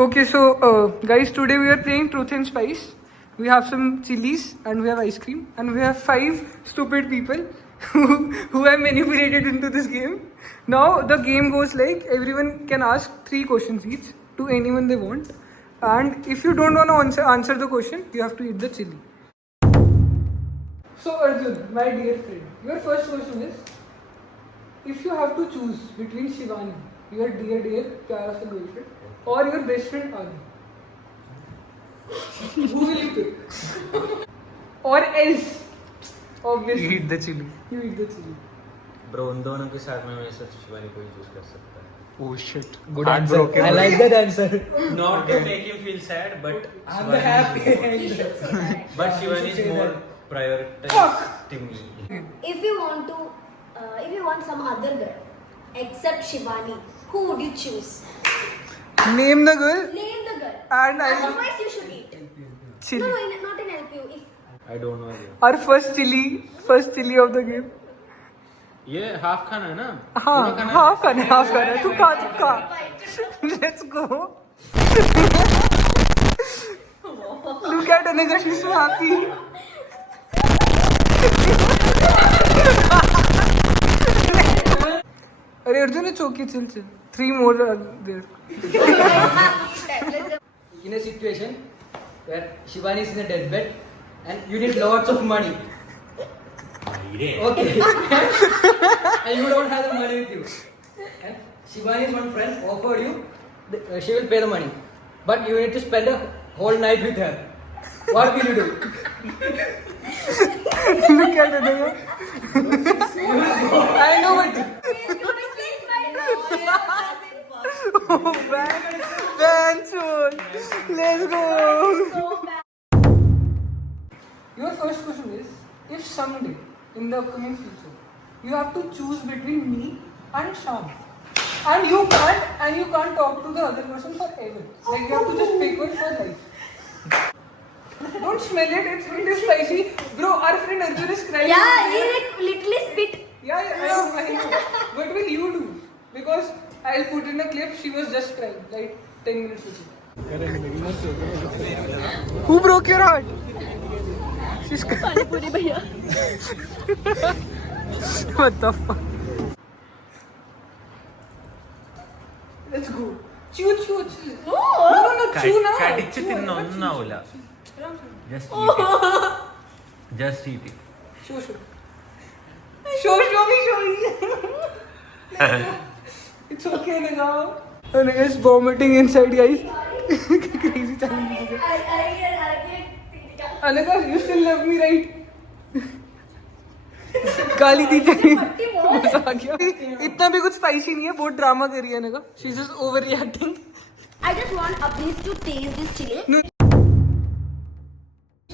Okay, so guys, today we are playing Truth and Spice. We have some chilies and we have ice cream and we have 5 stupid people who have manipulated into this game. Now the game goes like everyone can ask 3 questions each to anyone they want, and if you don't want to answer the question, you have to eat the chili. So Arjun, my dear friend, your first question is: if you have to choose between Shivani, your dear pyara sa girlfriend, or your best friend Adi, who will you pick? Or else, obviously, You eat the chili. you eat the chili. Bro उन दोनों के साथ में मैं सिर्फ शिवानी को ही choose कर सकता है. Oh shit. Good answer. I like that answer. Not to make him feel sad, but I'm the happy end. But Shivani is say more that. prioritized to me. If you want some other girl except Shivani, who would you choose? Name the girl Name the girl. and I will Otherwise, you should eat. chili. No, not in help you. I don't know. Our first chili of the game. ये half खाना है ना? हाँ, half खाना. तू खा. Let's go. Look at Anika, she's so happy. अरे Arjun, it's okay, chill. 3 more are there. In a situation where Shivani is in a deathbed and you need lots of money. Okay. And you don't have the money with you. And Shivani's one friend offered you, she will pay the money. But you need to spend a whole night with her. What will you do? Look at Anika. I know what. Oh man, let's go. Your first question is: if someday in the upcoming future you have to choose between me and Sham, and you can't talk to the other person forever, like you have to just pick one for life. Don't smell it; it's spicy, bro. Our friend Arjun is crying. Yeah, he literally spit. Yeah, I know. What will you do? Because I'll put in a clip. She was just crying like 10 minutes ago. Who broke your heart? She's crying. What the fuck? Let's go. Chew. No, chew now. കടിച്ച് തിന്നൊന്നാവൂല. Just eat it. Just eat it. Show me. It's okay, Anika. Anika is vomiting inside, guys. Crazy challenge. Anika, you still love me, right? गाली दी जाए. मजा आ गया. इतना भी कुछ spicy नहीं है, बहुत ड्रामा कर रही है Anika. She's just overreacting. I just want Abhi to taste this chili.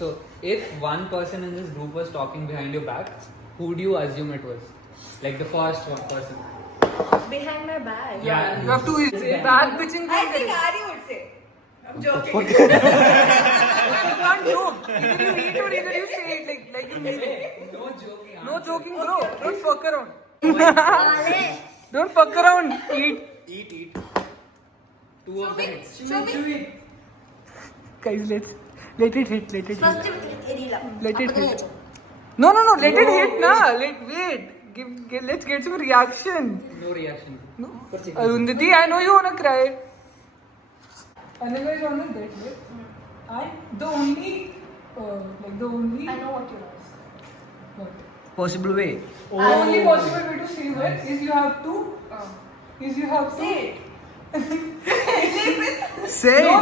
So, if one person in this group was talking behind your back, who would you assume it was? Like the first one person. Behind my back. Yeah. You have to say back bitching. I think Ari would say. I'm joking. You can't joke. Either you eat or either you say it like you mean it. No joking. No joking, bro. Don't fuck around. Ale. Don't fuck around. Eat. Eat. Two of them. Show me. Guys, let it hit. First, Let it hit. No. Let it hit, na. Wait. Let's get some reaction. No reaction. No. Arundhati, I know you wanna cry. Anika is on the bed, right? And the only. I know what you ask. What? Possible way. The only possible way to save her is you have to. Say it. Say no.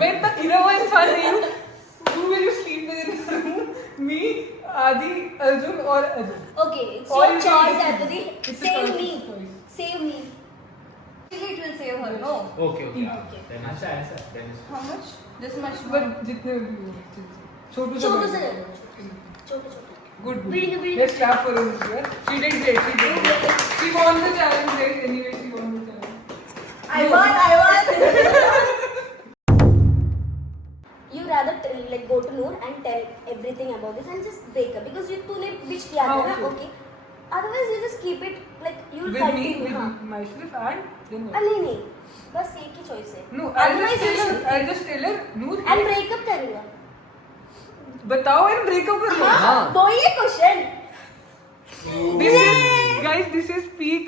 मैं तक गिरा हुआ इंसान नहीं हूँ. Who will you sleep with in the room? Me, Adi, Arjun or Arjun? Okay, it's Or your you choice, can- Aditi. It's a Save choice, me. it's a choice. Save me. Chili, it will save her, no? Okay. Okay. Then ऐसा. How much? This much. But जितने भी हो छोटू छोटू से से छोटू. good. Video. Let's clap for her. She did great. She won the challenge. Right? Anyway, she won the challenge. I won. You rather go to Noor and tell everything about this and just break up because you तूने bitch किया था ना, okay? Otherwise, you just keep it like you With me, continue. with हाँ. myself and then what? नहीं. बस एक ही choice है. No, I'll Otherwise just you tell should her. I'll just tell her. Noor, and breakup करूँगा. बताओ and breakup कर लो. हाँ, वही है question. This is, guys, this is peak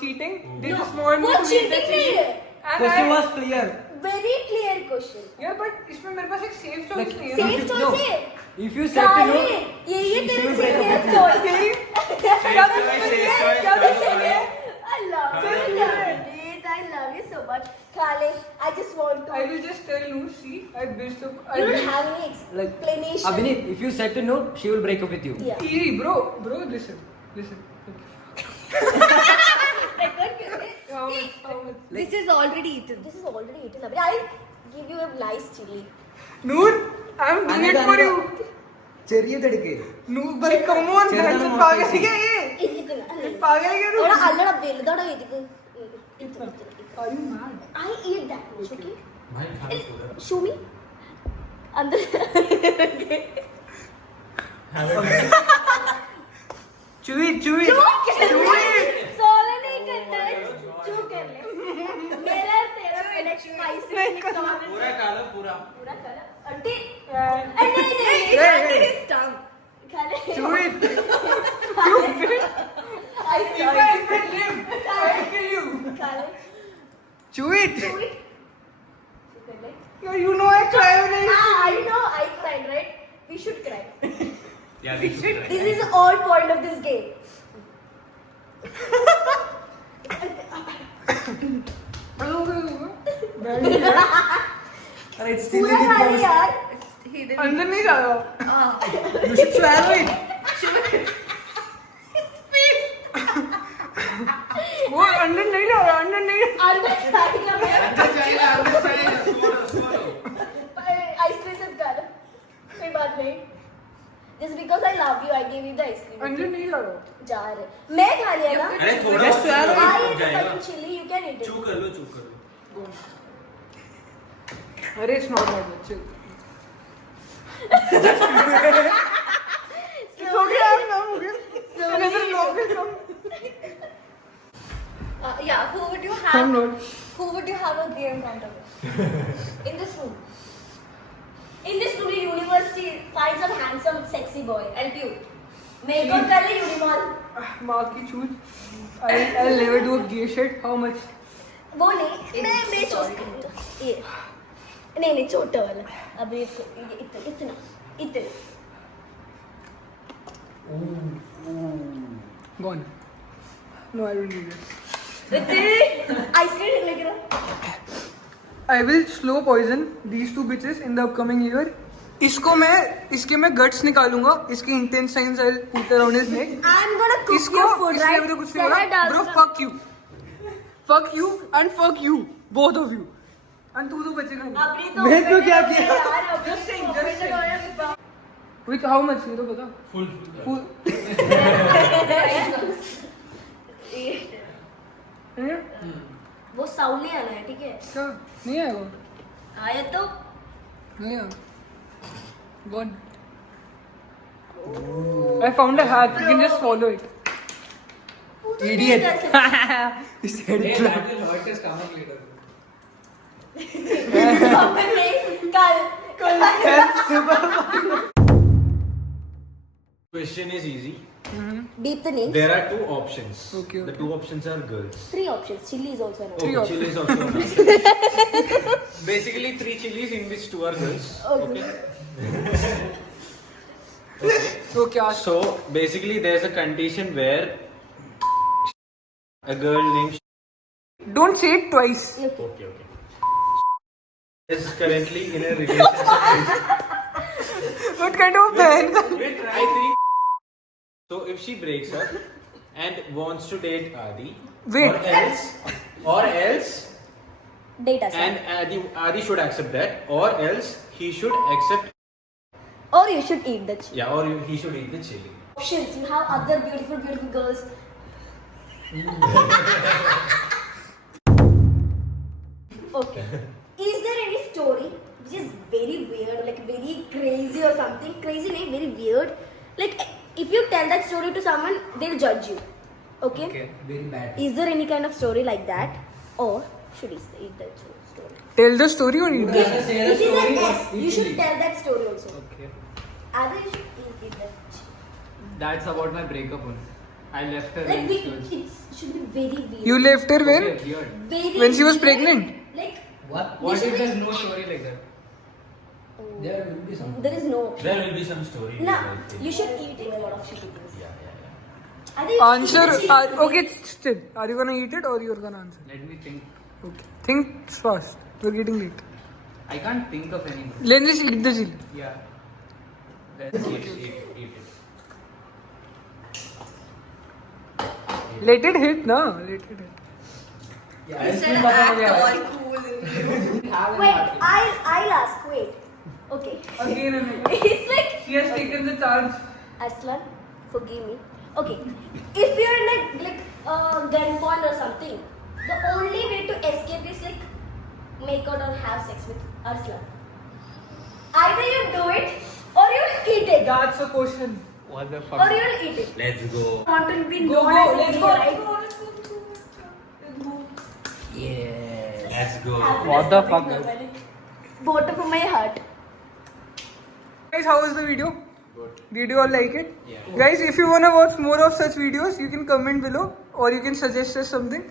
cheating. They just want वो to make cheating the नहीं cheating. है. And Question I, was clear. Very clear question. yeah, but इसमें मेरे पास एक safe choice Like, नहीं है. Safe No. choice है. If you said to no, ये she तेरे will break up safe with you. choice. क्या बोल रही है? I love you, Nandit. I love you so much. Khale, I just want to. I will just tell Noor, see, I built up. I You don't built- have any like explanation. Abhinit, if you said to no, she will break up with you. Yeah. Easy, bro, listen. Record करके. How much? This is already eaten. This is already eaten. Abhi, I'll give you a nice chili. Noor, I'm doing it for you. ചെറിയതെടുക്ക്. Noor, भाई, come on, ചെറുതാണ് बहन, മോശം. पागल है क्या ये? ഇരിക്കുന്ന. पागल है क्या तू? എടാ അല്ലടാ വലുതാടാ ഇരിക്ക്. Are you mad? I eat that much, okay? भाई खा लो पूरा. Show me. अंदर. Chew it. सोलह नहीं करना है. चू कर ले. मेरा तेरा पहले स्पाइसी निकाल. पूरा खा लो पूरा. पूरा करा. आंटी. Hey, नहीं. hey. His tongue. खा ले. Chew it. I If I live, I'll kill you. खा ले. Chew it. Chew it. चू कर ले. No, you know I cry when I. Ah, I know. I cried, right? We should cry. Yeah, we should try. This is the whole point of this game. अरे it's still पूरा in the खा ले pose. यार. He didn't. अंदर नहीं जा रहा. You should swallow it. वो अंदर नहीं जा रहा. अंदर नहीं. अंदर खाएगा मैं. अंदर जाएगा. swallow. आइसक्रीम से खा लो. कोई बात नहीं. Just because I love you, I gave you the ice cream. अंदर नहीं जा रहा. जा रहे. मैं खा लिया ना. अरे थोड़ा Just swallow it. I eat जाएगा. fucking chili. You can eat it. चू कर लो. अरे it's not that much. Chill. It's okay. I'm okay. Another vlog will come. Yeah. Who would you I'm have? not. Who would you have a game night with? In this room. In this room, university, find some handsome, sexy boy and you. Makeup कर ले Unimall. माँ की चूत. I'll never do a gay shit. How much? वो नहीं. मैं choose करूँगा. ये. नहीं छोटा वाला. अब ये इतना. Gone. No, I don't need it. Ice cream लेके रहा. I will slow poison these two bitches in the upcoming year. इसके मैं guts निकालूंगा. इसके intestines I'll put around his neck. I'm gonna cook इसको your food, इसलिए right? मेरे को कुछ नहीं होगा. Bro, fuck you. Fuck you and fuck you. Both of you. And तू तो बचेगा नहीं. अपनी तो मैं तो क्या किया? यार, अपनी Just saying, तो just saying. offended हो रहा With how much? ये तो बता. Full. है. वो साउंड नहीं आना है, ठीक है? क्या? नहीं आएगा. आया तो नहीं आएगा. Gone. I found a hack. You can just follow it. तू तो Idiot. नहीं कर सकता. He said it. अपन नहीं, कल. Question is easy. Beep the names. There are two options. Okay, The okay. two options are girls. 3 options. Chili is also an option. Three Okay, chili is also an option. Basically 3 chilies in which 2 are girls. Okay. So क्या? So basically there's a condition where a girl named Don't say it twice. okay is currently in a relationship What kind of man? with I think. So if she breaks up and wants to date Adi, Wait. or else, Date us. and Adi should accept that, or else he should accept, Or you should eat the chili. yeah, or he should eat the chili. Options. You have other beautiful girls. Okay. Is there any story which is very weird, like very crazy or something? Crazy, nahi, very weird. Like if you tell that story to someone, they'll judge you. Okay? Okay, very bad. Is there any kind of story like that? Or should eat that story? Tell the story or eat You the have to say the It is story an or S. eat You should chili. tell that story also. Okay. Either you should eat that. That's about my breakup only. I left her Like in we, school. it should be very weird. You left her when? Okay, weird. Very When she was weird. pregnant? Like What? What should if be- there's no story like that? There will be something. there is no option. There will be some story. Nah, I think. you should eat a lot of shitty things. Yeah. Either you Answer. eat the chili Okay, still. Are you gonna eat it or you're gonna answer? Let me think. Okay. Think fast. We're getting late. I can't think of anything. Let's just eat the chili. Yeah. Eat it. Let it hit, no? Let it hit. Yeah, You ice said cream act papa will all have. cool and Wait, I'll ask. Wait. Okay. Again and again. It's like She has taken the charge. Aslan, forgive me. Okay, if you're in a like gunpoint or something, the only way to escape is like make out or have sex with Aslan. Either you do it or you'll eat it. That's a question. What the Or fuck? you'll eat it. Let's go. Want to be Go, known go, as a let's hero, go. right? Yeah. Let's go. What the fuck? Bottom of my heart. Guys, how was the video? Good. Did you all like it? Yeah. Guys, if you wanna watch more of such videos, you can comment below or you can suggest us something.